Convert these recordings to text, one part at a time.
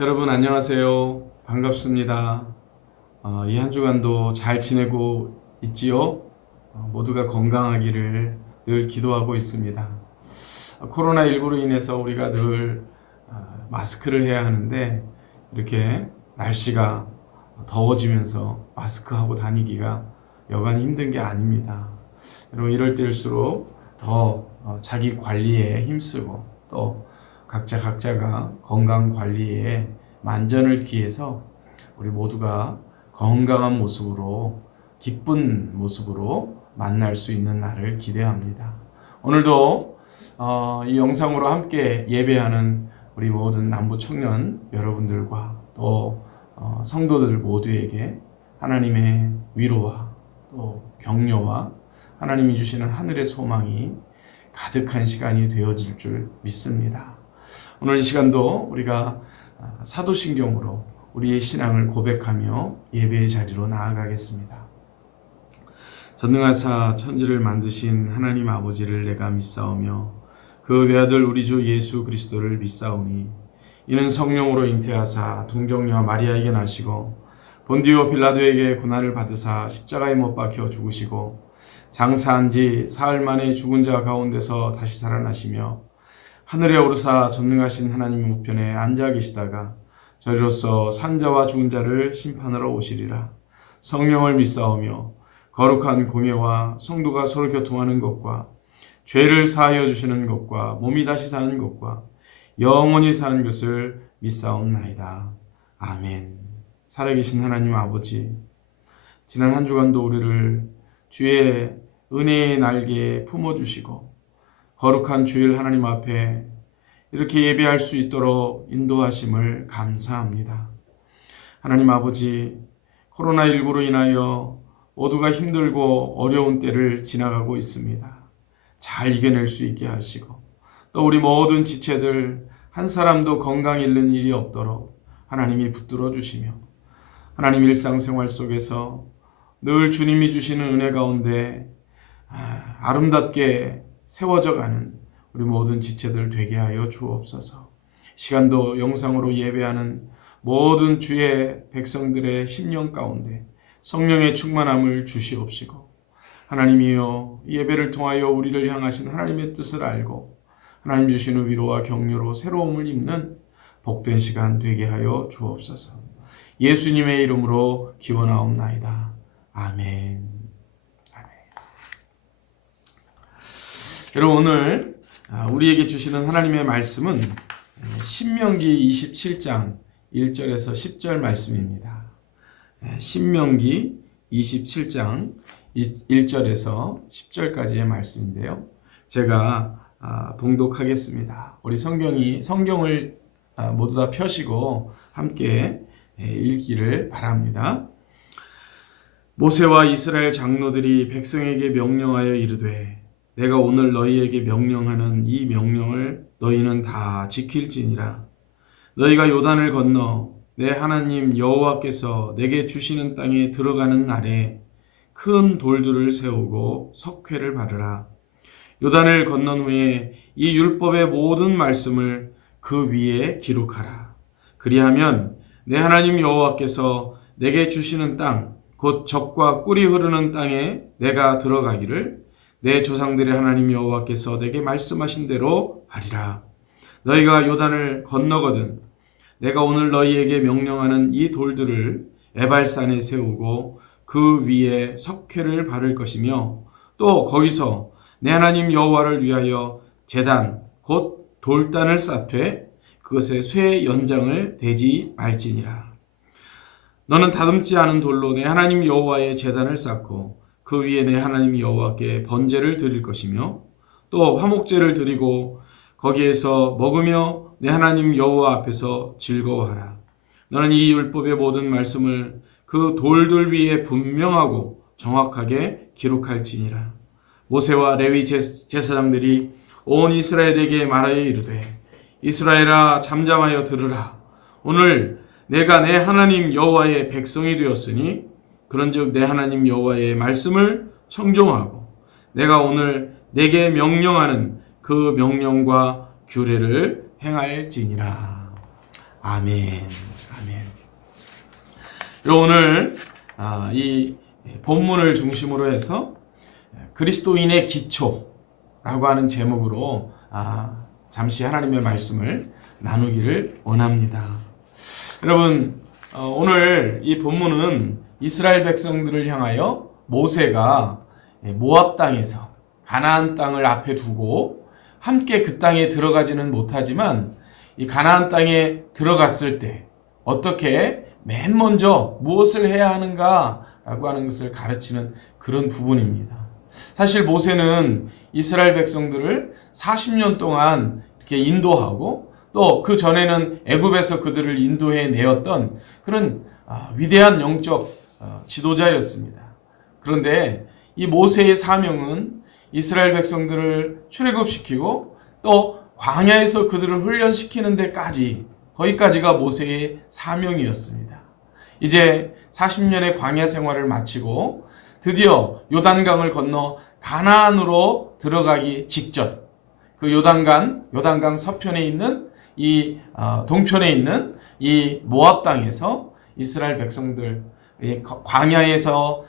여러분 안녕하세요. 반갑습니다. 이 한 주간도 잘 지내고 있지요? 모두가 건강하기를 늘 기도하고 있습니다. 코로나19로 인해서 우리가 늘 마스크를 해야 하는데 이렇게 날씨가 더워지면서 마스크하고 다니기가 여간 힘든 게 아닙니다. 여러분 이럴 때일수록 더 자기 관리에 힘쓰고 또 각자가 건강 관리에 만전을 기해서 우리 모두가 건강한 모습으로 기쁜 모습으로 만날 수 있는 날을 기대합니다. 오늘도 이 영상으로 함께 예배하는 우리 모든 남부 청년 여러분들과 또 성도들 모두에게 하나님의 위로와 또 격려와 하나님이 주시는 하늘의 소망이 가득한 시간이 되어질 줄 믿습니다. 오늘 이 시간도 우리가 사도신경으로 우리의 신앙을 고백하며 예배의 자리로 나아가겠습니다. 전능하사 천지를 만드신 하나님 아버지를 내가 믿사오며 그 외아들 우리 주 예수 그리스도를 믿사오니 이는 성령으로 잉태하사 동정녀 마리아에게 나시고 본디오 빌라도에게 고난을 받으사 십자가에 못 박혀 죽으시고 장사한 지 사흘 만에 죽은 자 가운데서 다시 살아나시며 하늘에 오르사 전능하신 하나님 우편에 앉아 계시다가 저리로서 산자와 죽은 자를 심판하러 오시리라. 성령을 믿사오며 거룩한 공예와 성도가 서로 교통하는 것과 죄를 사하여 주시는 것과 몸이 다시 사는 것과 영원히 사는 것을 믿사옵나이다. 아멘. 살아계신 하나님 아버지, 지난 한 주간도 우리를 주의 은혜의 날개에 품어주시고 거룩한 주일 하나님 앞에 이렇게 예배할 수 있도록 인도하심을 감사합니다. 하나님 아버지, 코로나19로 인하여 모두가 힘들고 어려운 때를 지나가고 있습니다. 잘 이겨낼 수 있게 하시고 또 우리 모든 지체들 한 사람도 건강 잃는 일이 없도록 하나님이 붙들어 주시며 하나님 일상생활 속에서 늘 주님이 주시는 은혜 가운데 아름답게 세워져 가는 우리 모든 지체들 되게 하여 주옵소서. 시간도 영상으로 예배하는 모든 주의 백성들의 심령 가운데 성령의 충만함을 주시옵시고 하나님이여 예배를 통하여 우리를 향하신 하나님의 뜻을 알고 하나님 주시는 위로와 격려로 새로움을 입는 복된 시간 되게 하여 주옵소서. 예수님의 이름으로 기원하옵나이다. 아멘. 여러분 오늘 우리에게 주시는 하나님의 말씀은 신명기 27장 1절에서 10절 말씀입니다. 신명기 27장 1절에서 10절까지의 말씀인데요. 제가 봉독하겠습니다. 우리 성경을 모두 다 펴시고 함께 읽기를 바랍니다. 모세와 이스라엘 장로들이 백성에게 명령하여 이르되 내가 오늘 너희에게 명령하는 이 명령을 너희는 다 지킬지니라. 너희가 요단을 건너 내 하나님 여호와께서 내게 주시는 땅에 들어가는 날에 큰 돌들을 세우고 석회를 바르라. 요단을 건넌 후에 이 율법의 모든 말씀을 그 위에 기록하라. 그리하면 내 하나님 여호와께서 내게 주시는 땅, 곧 젖과 꿀이 흐르는 땅에 내가 들어가기를 내 조상들의 하나님 여호와께서 내게 말씀하신 대로 하리라. 너희가 요단을 건너거든 내가 오늘 너희에게 명령하는 이 돌들을 에발산에 세우고 그 위에 석회를 바를 것이며 또 거기서 내 하나님 여호와를 위하여 제단 곧 돌단을 쌓되 그것에 쇠 연장을 대지 말지니라. 너는 다듬지 않은 돌로 내 하나님 여호와의 제단을 쌓고 그 위에 내 하나님 여호와께 번제를 드릴 것이며 또 화목제를 드리고 거기에서 먹으며 내 하나님 여호와 앞에서 즐거워하라. 너는 이 율법의 모든 말씀을 그 돌들 위에 분명하고 정확하게 기록할지니라. 모세와 레위 제사장들이 온 이스라엘에게 말하여 이르되 이스라엘아 잠잠하여 들으라. 오늘 내가 내 하나님 여호와의 백성이 되었으니 그런즉 내 하나님 여호와의 말씀을 청종하고 내가 오늘 내게 명령하는 그 명령과 규례를 행할지니라. 아멘. 아멘. 여러분, 오늘 이 본문을 중심으로 해서 그리스도인의 기초라고 하는 제목으로 잠시 하나님의 말씀을 나누기를 원합니다. 여러분, 오늘 이 본문은 이스라엘 백성들을 향하여 모세가 모압 땅에서 가나안 땅을 앞에 두고 함께 그 땅에 들어가지는 못하지만 이 가나안 땅에 들어갔을 때 어떻게 맨 먼저 무엇을 해야 하는가라고 하는 것을 가르치는 그런 부분입니다. 사실 모세는 이스라엘 백성들을 40년 동안 이렇게 인도하고 또 그 전에는 애굽에서 그들을 인도해 내었던 그런 위대한 영적 지도자였습니다. 그런데 이 모세의 사명은 이스라엘 백성들을 출애굽시키고 또 광야에서 그들을 훈련시키는 데까지, 거기까지가 모세의 사명이었습니다. 이제 40년의 광야 생활을 마치고 드디어 요단강을 건너 가나안으로 들어가기 직전, 그 요단강 서편에 있는 이 동편에 있는 이 모압 땅에서 이스라엘 백성들, 광야에서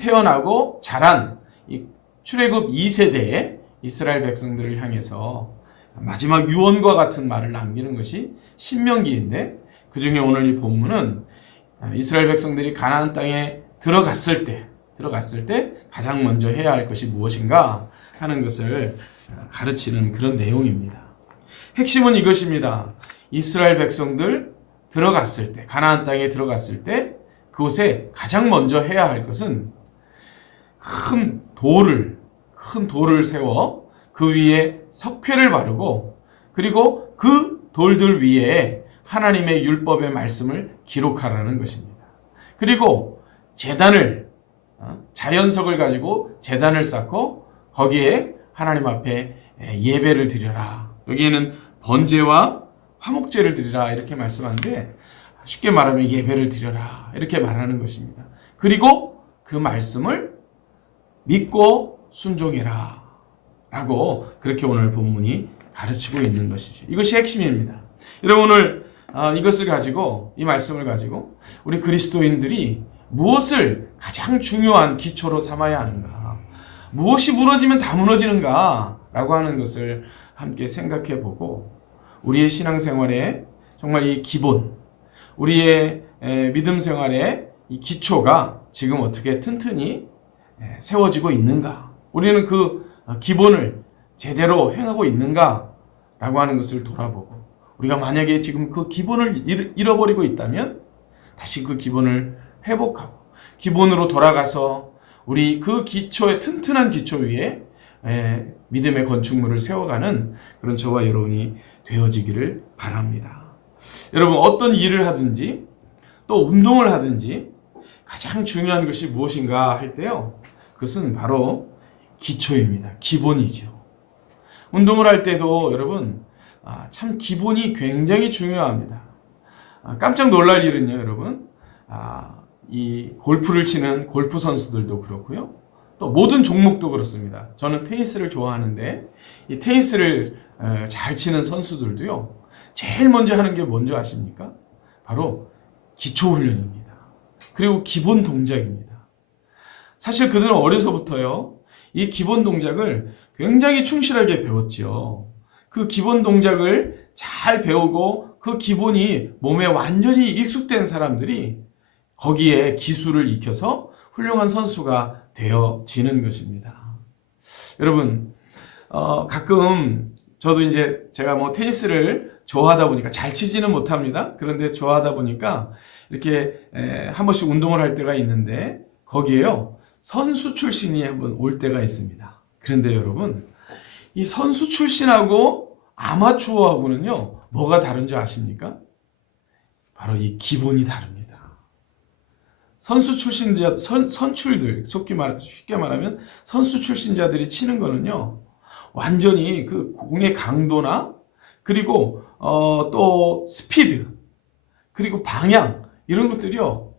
태어나고 자란 이 출애굽 2세대의 이스라엘 백성들을 향해서 마지막 유언과 같은 말을 남기는 것이 신명기인데, 그 중에 오늘 이 본문은 이스라엘 백성들이 가나안 땅에 들어갔을 때 가장 먼저 해야 할 것이 무엇인가 하는 것을 가르치는 그런 내용입니다. 핵심은 이것입니다. 이스라엘 백성들 들어갔을 때, 가나안 땅에 들어갔을 때 그곳에 가장 먼저 해야 할 것은 큰 돌을 세워 그 위에 석회를 바르고, 그리고 그 돌들 위에 하나님의 율법의 말씀을 기록하라는 것입니다. 그리고 자연석을 가지고 제단을 쌓고 거기에 하나님 앞에 예배를 드려라. 여기에는 번제와 화목제를 드리라 이렇게 말씀하는데, 쉽게 말하면 예배를 드려라 이렇게 말하는 것입니다. 그리고 그 말씀을 믿고 순종해라 라고 그렇게 오늘 본문이 가르치고 있는 것이죠. 이것이 핵심입니다. 여러분, 오늘 이것을 가지고, 이 말씀을 가지고 우리 그리스도인들이 무엇을 가장 중요한 기초로 삼아야 하는가, 무엇이 무너지면 다 무너지는가 라고 하는 것을 함께 생각해 보고, 우리의 신앙생활에 정말 이 기본, 우리의 믿음 생활의 이 기초가 지금 어떻게 튼튼히 세워지고 있는가, 우리는 그 기본을 제대로 행하고 있는가 라고 하는 것을 돌아보고, 우리가 만약에 지금 그 기본을 잃어버리고 있다면 다시 그 기본을 회복하고 기본으로 돌아가서 우리 그 기초의 튼튼한 기초 위에 믿음의 건축물을 세워가는 그런 저와 여러분이 되어지기를 바랍니다. 여러분, 어떤 일을 하든지 또 운동을 하든지 가장 중요한 것이 무엇인가 할 때요, 그것은 바로 기초입니다. 기본이죠. 운동을 할 때도 여러분, 참 기본이 굉장히 중요합니다. 깜짝 놀랄 일은요, 여러분, 이 골프를 치는 골프 선수들도 그렇고요, 또 모든 종목도 그렇습니다. 저는 테니스를 좋아하는데 이 테니스를 잘 치는 선수들도요, 제일 먼저 하는 게 뭔지 아십니까? 바로 기초 훈련입니다. 그리고 기본 동작입니다. 사실 그들은 어려서부터요, 이 기본 동작을 굉장히 충실하게 배웠지요. 그 기본 동작을 잘 배우고 그 기본이 몸에 완전히 익숙된 사람들이 거기에 기술을 익혀서 훌륭한 선수가 되어지는 것입니다. 여러분, 가끔 저도 이제 제가 테니스를 좋아하다 보니까, 잘 치지는 못합니다. 그런데 좋아하다 보니까 이렇게 한 번씩 운동을 할 때가 있는데, 거기에요, 선수 출신이 한번 올 때가 있습니다. 그런데 여러분, 이 선수 출신하고 아마추어하고는요, 뭐가 다른지 아십니까? 바로 이 기본이 다릅니다. 선수 출신자, 선출들, 쉽게 말하면 선수 출신자들이 치는 거는요, 완전히 그 공의 강도나, 그리고 또 스피드, 그리고 방향, 이런 것들이요,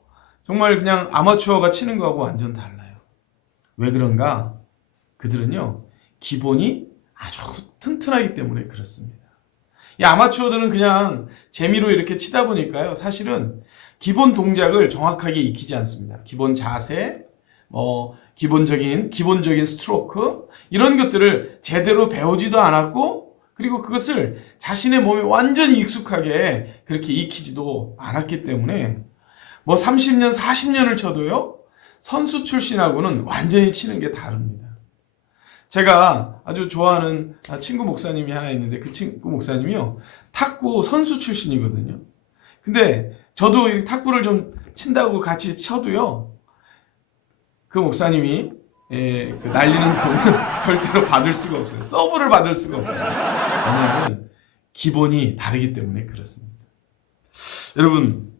정말 그냥 아마추어가 치는 거하고 완전 달라요. 왜 그런가? 그들은요, 기본이 아주 튼튼하기 때문에 그렇습니다. 이 아마추어들은 그냥 재미로 이렇게 치다 보니까요. 사실은 기본 동작을 정확하게 익히지 않습니다. 기본 자세, 기본적인 스트로크 이런 것들을 제대로 배우지도 않았고 그리고 그것을 자신의 몸에 완전히 익숙하게 그렇게 익히지도 않았기 때문에 30년, 40년을 쳐도요. 선수 출신하고는 완전히 치는 게 다릅니다. 제가 아주 좋아하는 친구 목사님이 하나 있는데 그 친구 목사님이요. 탁구 선수 출신이거든요. 근데 저도 이 탁구를 좀 친다고 같이 쳐도요. 그 목사님이 그 날리는 공은 절대로 받을 수가 없어요. 서브를 받을 수가 없어요. 왜냐하면 기본이 다르기 때문에 그렇습니다. 여러분,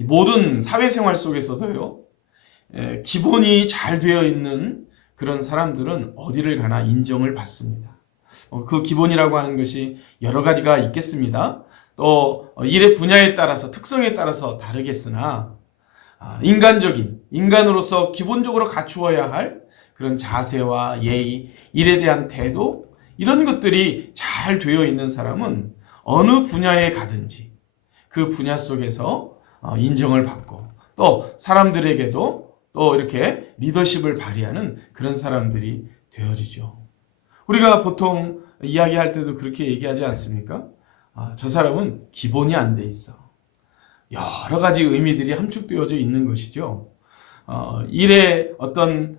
모든 사회생활 속에서도요. 기본이 잘 되어 있는 그런 사람들은 어디를 가나 인정을 받습니다. 그 기본이라고 하는 것이 여러 가지가 있겠습니다. 또 일의 분야에 따라서 특성에 따라서 다르겠으나 인간으로서 기본적으로 갖추어야 할 그런 자세와 예의, 일에 대한 태도 이런 것들이 잘 되어 있는 사람은 어느 분야에 가든지 그 분야 속에서 인정을 받고 또 사람들에게도 또 이렇게 리더십을 발휘하는 그런 사람들이 되어지죠. 우리가 보통 이야기할 때도 그렇게 얘기하지 않습니까? 저 사람은 기본이 안 돼 있어. 여러 가지 의미들이 함축되어져 있는 것이죠. 일의 어떤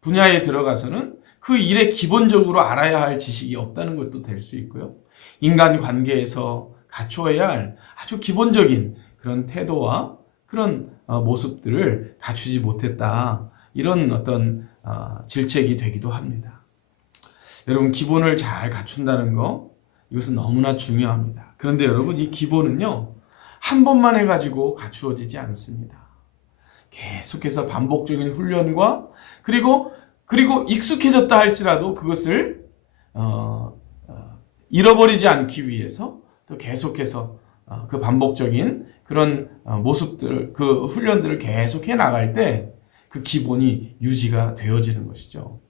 분야에 들어가서는 그 일에 기본적으로 알아야 할 지식이 없다는 것도 될 수 있고요. 인간 관계에서 갖추어야 할 아주 기본적인 그런 태도와 그런 모습들을 갖추지 못했다. 이런 어떤 질책이 되기도 합니다. 여러분, 기본을 잘 갖춘다는 거 이것은 너무나 중요합니다. 그런데 여러분, 이 기본은요. 한 번만 해가지고 갖추어지지 않습니다. 계속해서 반복적인 훈련과 그리고 익숙해졌다 할지라도 그것을 잃어버리지 않기 위해서 또 계속해서 그 반복적인 그런 모습들, 그 훈련들을 계속해 나갈 때 그 기본이 유지가 되어지는 것이죠.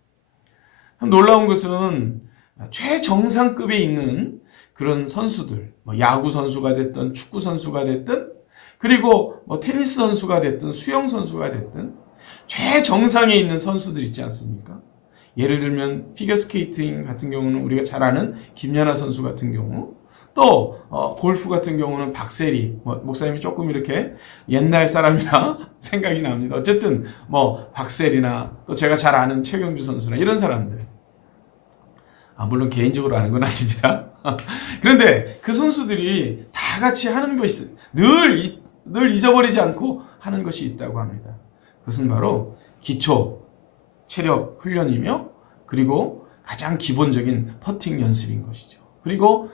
놀라운 것은 최정상급에 있는 그런 선수들, 야구 선수가 됐든 축구 선수가 됐든 그리고 테니스 선수가 됐든 수영 선수가 됐든 최정상에 있는 선수들 있지 않습니까? 예를 들면 피겨스케이팅 같은 경우는 우리가 잘 아는 김연아 선수 같은 경우 또 골프 같은 경우는 박세리 목사님이 조금 이렇게 옛날 사람이라 생각이 납니다. 어쨌든 박세리나 또 제가 잘 아는 최경주 선수나 이런 사람들 물론 개인적으로 아는 건 아닙니다. 그런데 그 선수들이 다 같이 하는 것이 늘 잊어버리지 않고 하는 것이 있다고 합니다. 그것은 바로 기초 체력 훈련이며 그리고 가장 기본적인 퍼팅 연습인 것이죠. 그리고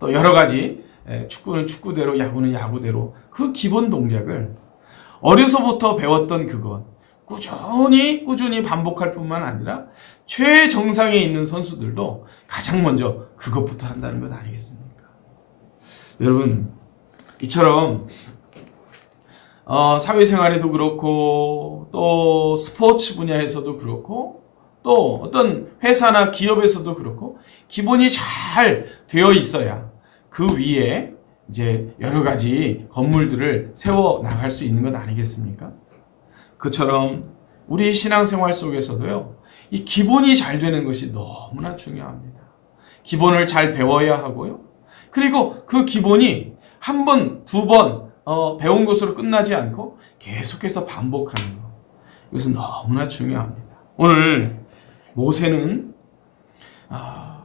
또 여러 가지 축구는 축구대로 야구는 야구대로 그 기본 동작을 어려서부터 배웠던 그것 꾸준히 반복할 뿐만 아니라 최정상에 있는 선수들도 가장 먼저 그것부터 한다는 것 아니겠습니까? 여러분, 이처럼 사회생활에도 그렇고 또 스포츠 분야에서도 그렇고 또 어떤 회사나 기업에서도 그렇고 기본이 잘 되어 있어야 그 위에 이제 여러 가지 건물들을 세워 나갈 수 있는 것 아니겠습니까? 그처럼 우리 신앙생활 속에서도요, 이 기본이 잘 되는 것이 너무나 중요합니다. 기본을 잘 배워야 하고요. 그리고 그 기본이 한 번, 두 번 배운 것으로 끝나지 않고 계속해서 반복하는 것. 이것은 너무나 중요합니다. 오늘 모세는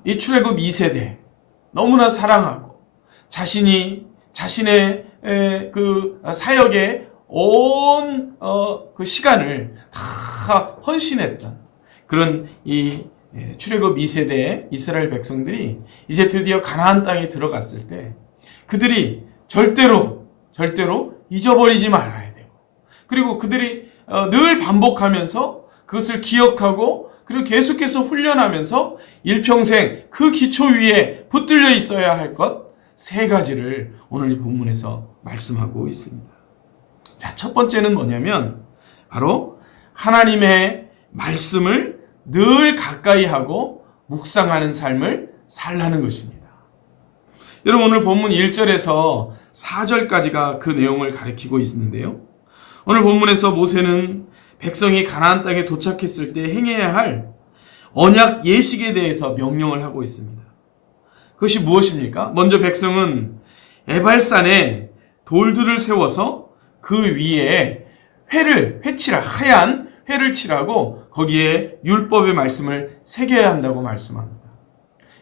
이 출애굽 2세대 너무나 사랑하고 자신의 그 사역에 온 그 시간을 다 헌신했던 그런 이 출애굽 2세대의 이스라엘 백성들이 이제 드디어 가나안 땅에 들어갔을 때 그들이 절대로 잊어버리지 말아야 되고 그리고 그들이 늘 반복하면서 그것을 기억하고 그리고 계속해서 훈련하면서 일평생 그 기초 위에 붙들려 있어야 할 것 세 가지를 오늘 이 본문에서 말씀하고 있습니다. 자, 첫 번째는 뭐냐면 바로 하나님의 말씀을 늘 가까이 하고 묵상하는 삶을 살라는 것입니다. 여러분 오늘 본문 1절에서 4절까지가 그 내용을 가리키고 있는데요. 오늘 본문에서 모세는 백성이 가나안 땅에 도착했을 때 행해야 할 언약 예식에 대해서 명령을 하고 있습니다. 그것이 무엇입니까? 먼저 백성은 에발산에 돌들을 세워서 그 위에 하얀 회를 칠하고 거기에 율법의 말씀을 새겨야 한다고 말씀합니다.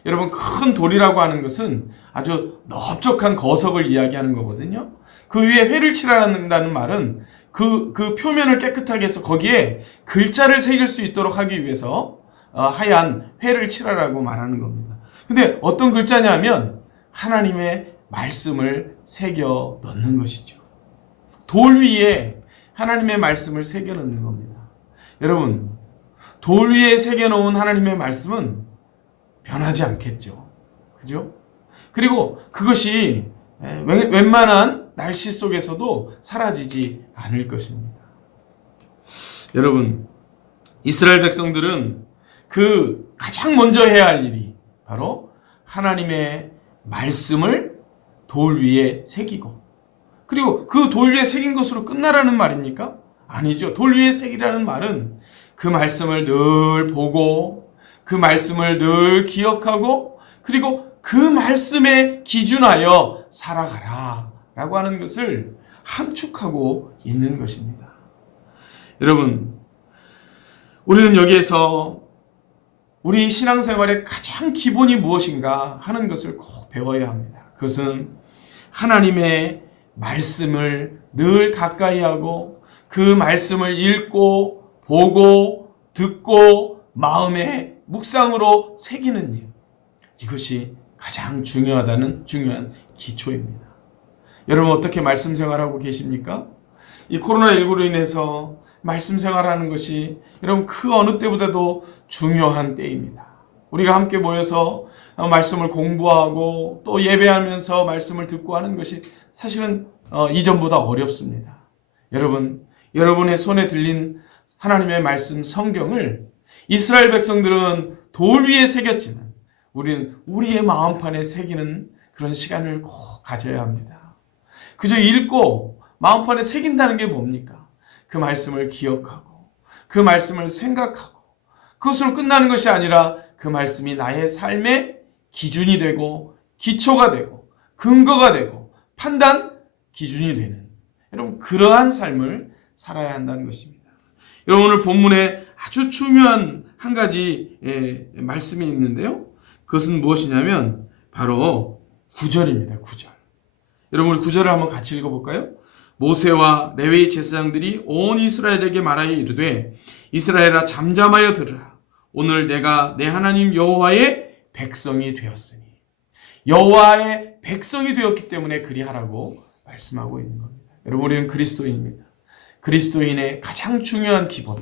여러분, 큰 돌이라고 하는 것은 아주 넓적한 거석을 이야기하는 거거든요. 그 위에 회를 칠한다는 말은 그 표면을 깨끗하게 해서 거기에 글자를 새길 수 있도록 하기 위해서 하얀 회를 칠하라고 말하는 겁니다. 근데 어떤 글자냐면 하나님의 말씀을 새겨 넣는 것이죠. 돌 위에 하나님의 말씀을 새겨 넣는 겁니다. 여러분, 돌 위에 새겨 놓은 하나님의 말씀은 변하지 않겠죠. 그죠? 그리고 그것이 웬만한 날씨 속에서도 사라지지 않을 것입니다. 여러분, 이스라엘 백성들은 그 가장 먼저 해야 할 일이 바로 하나님의 말씀을 돌 위에 새기고, 그리고 그 돌 위에 새긴 것으로 끝나라는 말입니까? 아니죠. 돌 위에 새기라는 말은 그 말씀을 늘 보고, 그 말씀을 늘 기억하고, 그리고 그 말씀에 기준하여 살아가라 라고 하는 것을 함축하고 있는 것입니다. 여러분, 우리는 여기에서 우리 신앙생활의 가장 기본이 무엇인가 하는 것을 꼭 배워야 합니다. 그것은 하나님의 말씀을 늘 가까이 하고 그 말씀을 읽고 보고 듣고 마음의 묵상으로 새기는 일, 이것이 가장 중요한 기초입니다. 여러분, 어떻게 말씀 생활하고 계십니까? 이 코로나19로 인해서 말씀 생활하는 것이 여러분 그 어느 때보다도 중요한 때입니다. 우리가 함께 모여서 말씀을 공부하고 또 예배하면서 말씀을 듣고 하는 것이 사실은 이전보다 어렵습니다. 여러분, 여러분의 손에 들린 하나님의 말씀 성경을 이스라엘 백성들은 돌 위에 새겼지만 우리는 우리의 마음판에 새기는 그런 시간을 꼭 가져야 합니다. 그저 읽고 마음판에 새긴다는 게 뭡니까? 그 말씀을 기억하고 그 말씀을 생각하고 그것으로 끝나는 것이 아니라 그 말씀이 나의 삶의 기준이 되고 기초가 되고 근거가 되고 판단 기준이 되는, 여러분 그러한 삶을 살아야 한다는 것입니다. 여러분, 오늘 본문에 아주 중요한 한 가지 말씀이 있는데요. 그것은 무엇이냐면 바로 9절입니다. 9절. 여러분, 우리 9절을 한번 같이 읽어볼까요? 모세와 레위 제사장들이 온 이스라엘에게 말하여 이르되 이스라엘아 잠잠하여 들으라. 오늘 내가 내 하나님 여호와의 백성이 되었으니. 여호와의 백성이 되었기 때문에 그리하라고 말씀하고 있는 겁니다. 여러분, 우리는 그리스도인입니다. 그리스도인의 가장 중요한 기본,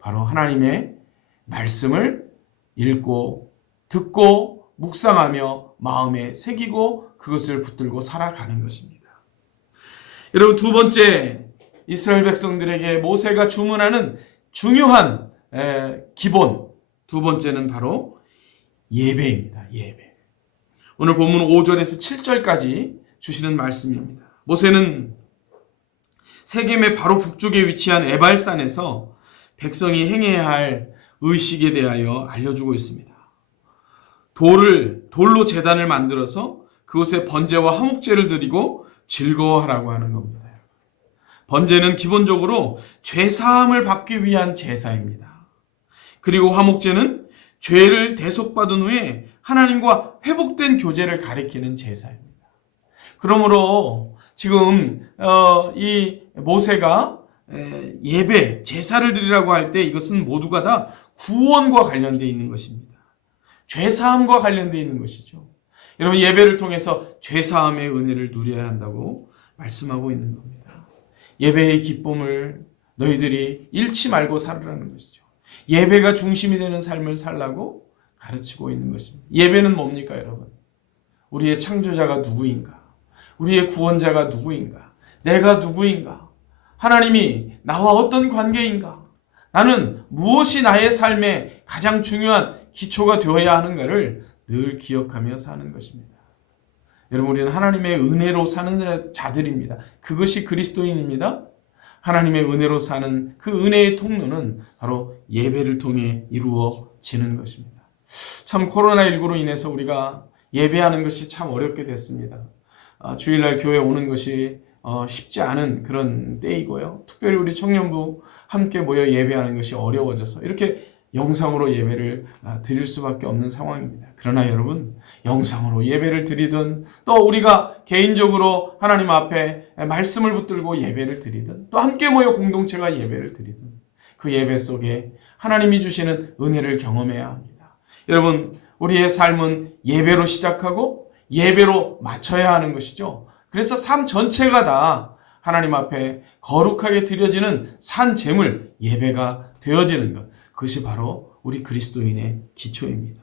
바로 하나님의 말씀을 읽고 듣고 묵상하며 마음에 새기고 그것을 붙들고 살아가는 것입니다. 여러분, 두 번째, 이스라엘 백성들에게 모세가 주문하는 중요한 기본, 두 번째는 바로 예배입니다. 예배. 오늘 본문 5절에서 7절까지 주시는 말씀입니다. 모세는 세겜의 바로 북쪽에 위치한 에발산에서 백성이 행해야 할 의식에 대하여 알려주고 있습니다. 돌로 제단을 만들어서 그곳에 번제와 화목제를 드리고 즐거워하라고 하는 겁니다. 번제는 기본적으로 죄사함을 받기 위한 제사입니다. 그리고 화목제는 죄를 대속받은 후에 하나님과 회복된 교제를 가리키는 제사입니다. 그러므로 지금 이 모세가 예배, 제사를 드리라고 할 때 이것은 모두가 다 구원과 관련되어 있는 것입니다. 죄사함과 관련되어 있는 것이죠. 여러분, 예배를 통해서 죄사함의 은혜를 누려야 한다고 말씀하고 있는 겁니다. 예배의 기쁨을 너희들이 잃지 말고 살으라는 것이죠. 예배가 중심이 되는 삶을 살라고 가르치고 있는 것입니다. 예배는 뭡니까, 여러분? 우리의 창조자가 누구인가? 우리의 구원자가 누구인가? 내가 누구인가? 하나님이 나와 어떤 관계인가? 나는 무엇이 나의 삶의 가장 중요한 기초가 되어야 하는가를 늘 기억하며 사는 것입니다. 여러분, 우리는 하나님의 은혜로 사는 자들입니다. 그것이 그리스도인입니다. 하나님의 은혜로 사는 그 은혜의 통로는 바로 예배를 통해 이루어지는 것입니다. 참 코로나19로 인해서 우리가 예배하는 것이 참 어렵게 됐습니다. 주일날 교회 오는 것이 쉽지 않은 그런 때이고요. 특별히 우리 청년부 함께 모여 예배하는 것이 어려워져서 이렇게 영상으로 예배를 드릴 수밖에 없는 상황입니다. 그러나 여러분, 영상으로 예배를 드리든 또 우리가 개인적으로 하나님 앞에 말씀을 붙들고 예배를 드리든 또 함께 모여 공동체가 예배를 드리든 그 예배 속에 하나님이 주시는 은혜를 경험해야 합니다. 여러분, 우리의 삶은 예배로 시작하고 예배로 마쳐야 하는 것이죠. 그래서 삶 전체가 다 하나님 앞에 거룩하게 드려지는 산 제물 예배가 되어지는 것, 그것이 바로 우리 그리스도인의 기초입니다.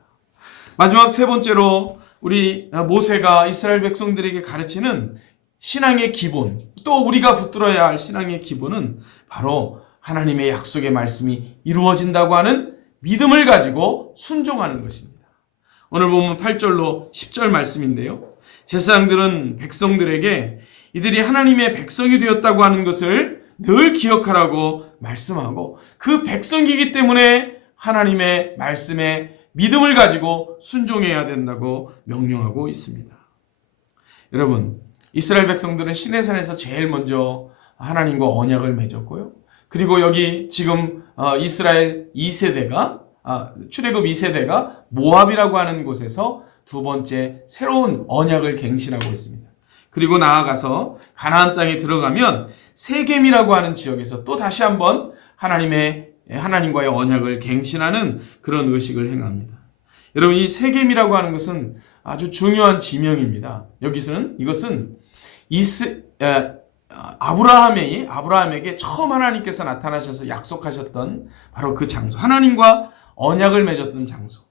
마지막 세 번째로 우리 모세가 이스라엘 백성들에게 가르치는 신앙의 기본, 또 우리가 붙들어야 할 신앙의 기본은 바로 하나님의 약속의 말씀이 이루어진다고 하는 믿음을 가지고 순종하는 것입니다. 오늘 보면 8절로 10절 말씀인데요. 제사장들은 백성들에게 이들이 하나님의 백성이 되었다고 하는 것을 늘 기억하라고 말씀하고 그 백성이기 때문에 하나님의 말씀에 믿음을 가지고 순종해야 된다고 명령하고 있습니다. 여러분, 이스라엘 백성들은 시내산에서 제일 먼저 하나님과 언약을 맺었고요. 그리고 여기 지금 이스라엘 2세대가 출애굽 2세대가 모압이라고 하는 곳에서 두 번째 새로운 언약을 갱신하고 있습니다. 그리고 나아가서 가나안 땅에 들어가면 세겜이라고 하는 지역에서 또 다시 한번 하나님과의 언약을 갱신하는 그런 의식을 행합니다. 여러분, 이 세겜이라고 하는 것은 아주 중요한 지명입니다. 이것은 아브라함에게 처음 하나님께서 나타나셔서 약속하셨던 바로 그 장소, 하나님과 언약을 맺었던 장소.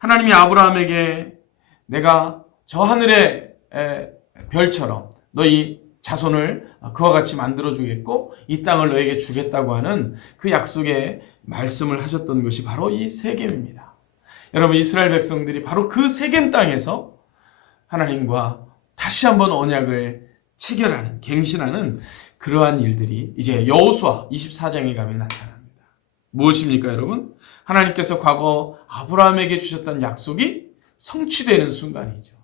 하나님이 아브라함에게 내가 저 하늘의 별처럼 너희 자손을 그와 같이 만들어주겠고 이 땅을 너에게 주겠다고 하는 그 약속의 말씀을 하셨던 것이 바로 이 세겜입니다. 여러분, 이스라엘 백성들이 바로 그 세겜 땅에서 하나님과 다시 한번 언약을 체결하는, 갱신하는 그러한 일들이 이제 여호수아 24장에 가면 나타납니다. 무엇입니까, 여러분? 하나님께서 과거 아브라함에게 주셨던 약속이 성취되는 순간이죠.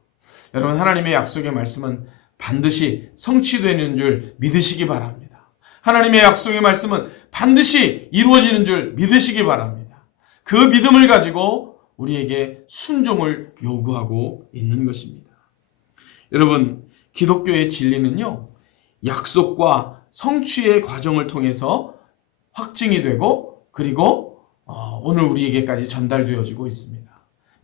여러분, 하나님의 약속의 말씀은 반드시 성취되는 줄 믿으시기 바랍니다. 하나님의 약속의 말씀은 반드시 이루어지는 줄 믿으시기 바랍니다. 그 믿음을 가지고 우리에게 순종을 요구하고 있는 것입니다. 여러분, 기독교의 진리는요, 약속과 성취의 과정을 통해서 확증이 되고 그리고 오늘 우리에게까지 전달되어지고 있습니다.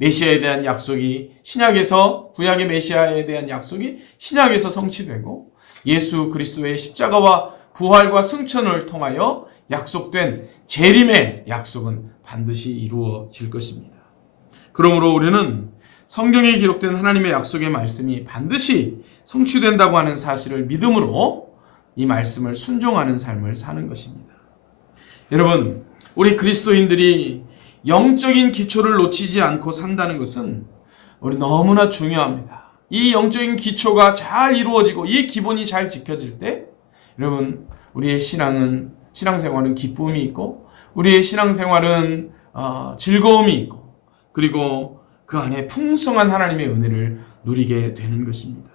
메시아에 대한 약속이 신약에서, 구약의 메시아에 대한 약속이 신약에서 성취되고 예수 그리스도의 십자가와 부활과 승천을 통하여 약속된 재림의 약속은 반드시 이루어질 것입니다. 그러므로 우리는 성경에 기록된 하나님의 약속의 말씀이 반드시 성취된다고 하는 사실을 믿음으로 이 말씀을 순종하는 삶을 사는 것입니다. 여러분, 우리 그리스도인들이 영적인 기초를 놓치지 않고 산다는 것은 우리 너무나 중요합니다. 이 영적인 기초가 잘 이루어지고 이 기본이 잘 지켜질 때 여러분, 우리의 신앙생활은 기쁨이 있고 우리의 신앙생활은 즐거움이 있고 그리고 그 안에 풍성한 하나님의 은혜를 누리게 되는 것입니다.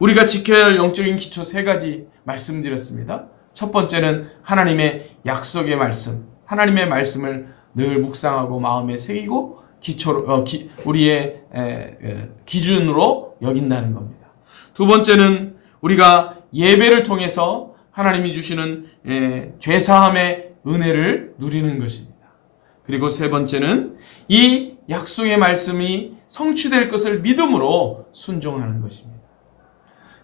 우리가 지켜야 할 영적인 기초 세 가지 말씀드렸습니다. 첫 번째는 하나님의 약속의 말씀, 하나님의 말씀을 늘 묵상하고 마음에 새기고 우리의 기준으로 여긴다는 겁니다. 두 번째는 우리가 예배를 통해서 하나님이 주시는 죄사함의 은혜를 누리는 것입니다. 그리고 세 번째는 이 약속의 말씀이 성취될 것을 믿음으로 순종하는 것입니다.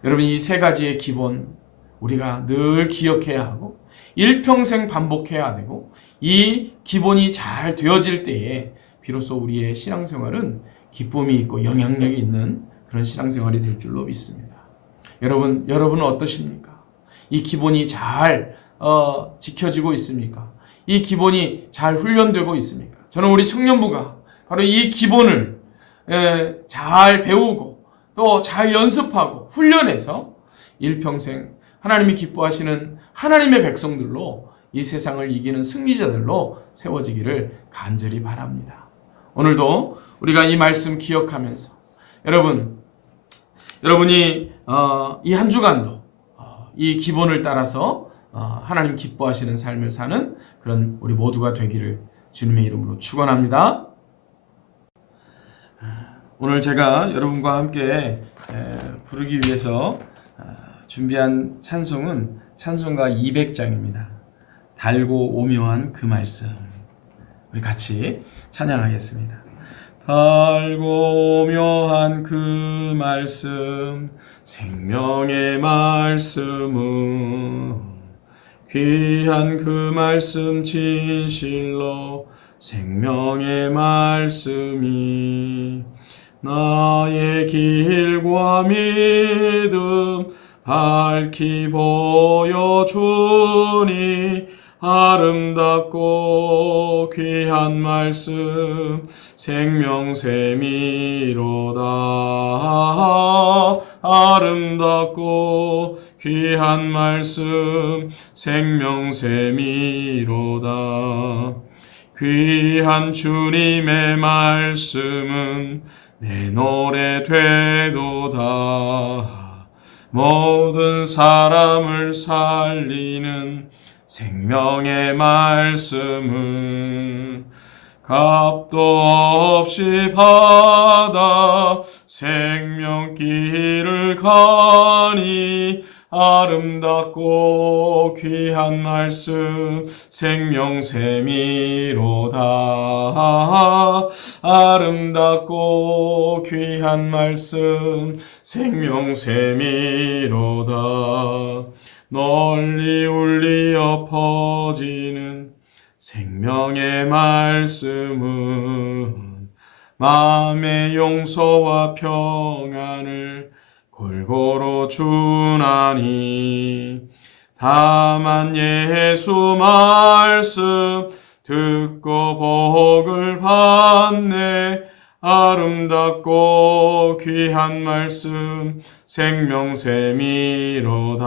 여러분, 이 세 가지의 기본 우리가 늘 기억해야 하고 일평생 반복해야 되고 이 기본이 잘 되어질 때에 비로소 우리의 신앙생활은 기쁨이 있고 영향력이 있는 그런 신앙생활이 될 줄로 믿습니다. 여러분은 어떠십니까? 이 기본이 잘 지켜지고 있습니까? 이 기본이 잘 훈련되고 있습니까? 저는 우리 청년부가 바로 이 기본을 잘 배우고 또 잘 연습하고 훈련해서 일평생 하나님이 기뻐하시는 하나님의 백성들로 이 세상을 이기는 승리자들로 세워지기를 간절히 바랍니다. 오늘도 우리가 이 말씀 기억하면서 여러분이 이 한 주간도 이 기본을 따라서 하나님 기뻐하시는 삶을 사는 그런 우리 모두가 되기를 주님의 이름으로 축원합니다. 오늘 제가 여러분과 함께 부르기 위해서 준비한 찬송은 찬송가 200장입니다. 달고 오묘한 그 말씀. 우리 같이 찬양하겠습니다. 달고 오묘한 그 말씀, 생명의 말씀은 귀한 그 말씀 진실로 생명의 말씀이 나의 길과 믿음 밝히 보여주니 아름답고 귀한 말씀 생명샘이로다. 아름답고 귀한 말씀 생명샘이로다. 귀한 주님의 말씀은 내 노래 되도다. 모든 사람을 살리는 생명의 말씀은 값도 없이 받아 생명길을 가니 아름답고 귀한 말씀 생명샘이로다. 아름답고 귀한 말씀 생명샘이로다. 널리 울리어 퍼지는 생명의 말씀은 마음의 용서와 평안을 골고루 주나니 다만 예수 말씀 듣고 복을 받네. 아름답고 귀한 말씀 생명샘이로다.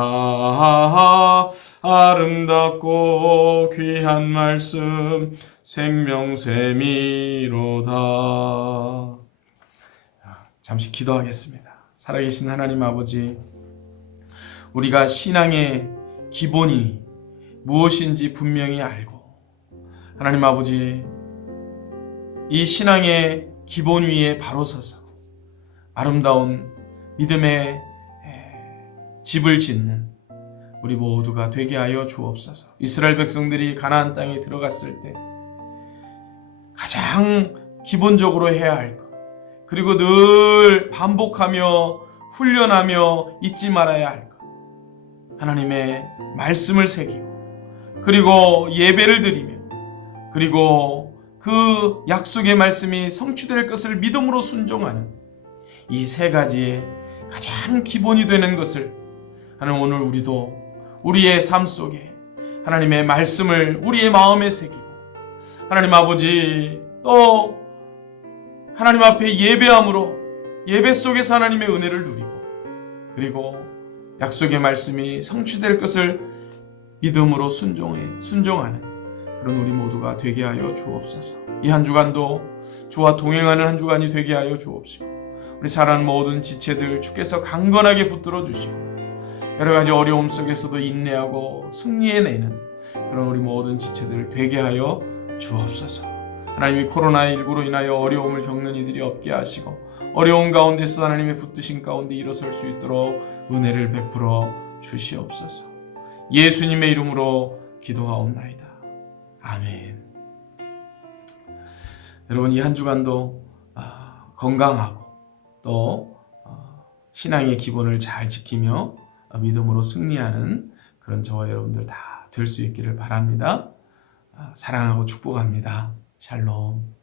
아름답고 귀한 말씀 생명샘이로다. 잠시 기도하겠습니다. 살아계신 하나님 아버지, 우리가 신앙의 기본이 무엇인지 분명히 알고 하나님 아버지, 이 신앙의 기본 위에 바로 서서 아름다운 믿음의 집을 짓는 우리 모두가 되게 하여 주옵소서. 이스라엘 백성들이 가나안 땅에 들어갔을 때 가장 기본적으로 해야 할 것, 그리고 늘 반복하며 훈련하며 잊지 말아야 할 것, 하나님의 말씀을 새기고 그리고 예배를 드리며 그리고 그 약속의 말씀이 성취될 것을 믿음으로 순종하는 이 세 가지의 가장 기본이 되는 것을 하나님, 오늘 우리도 우리의 삶 속에 하나님의 말씀을 우리의 마음에 새기고 하나님 아버지, 또 하나님 앞에 예배함으로 예배 속에서 하나님의 은혜를 누리고 그리고 약속의 말씀이 성취될 것을 믿음으로 순종하는 그런 우리 모두가 되게 하여 주옵소서. 이 한 주간도 주와 동행하는 한 주간이 되게 하여 주옵시고 우리 살아가는 모든 지체들 주께서 강건하게 붙들어 주시고 여러 가지 어려움 속에서도 인내하고 승리해내는 그런 우리 모든 지체들 되게 하여 주옵소서. 하나님이 코로나19로 인하여 어려움을 겪는 이들이 없게 하시고 어려운 가운데서 하나님의 붙드신 가운데 일어설 수 있도록 은혜를 베풀어 주시옵소서. 예수님의 이름으로 기도하옵나이다. 아멘. 여러분, 이 한 주간도 건강하고 또 신앙의 기본을 잘 지키며 믿음으로 승리하는 그런 저와 여러분들 다 될 수 있기를 바랍니다. 사랑하고 축복합니다. 샬롬.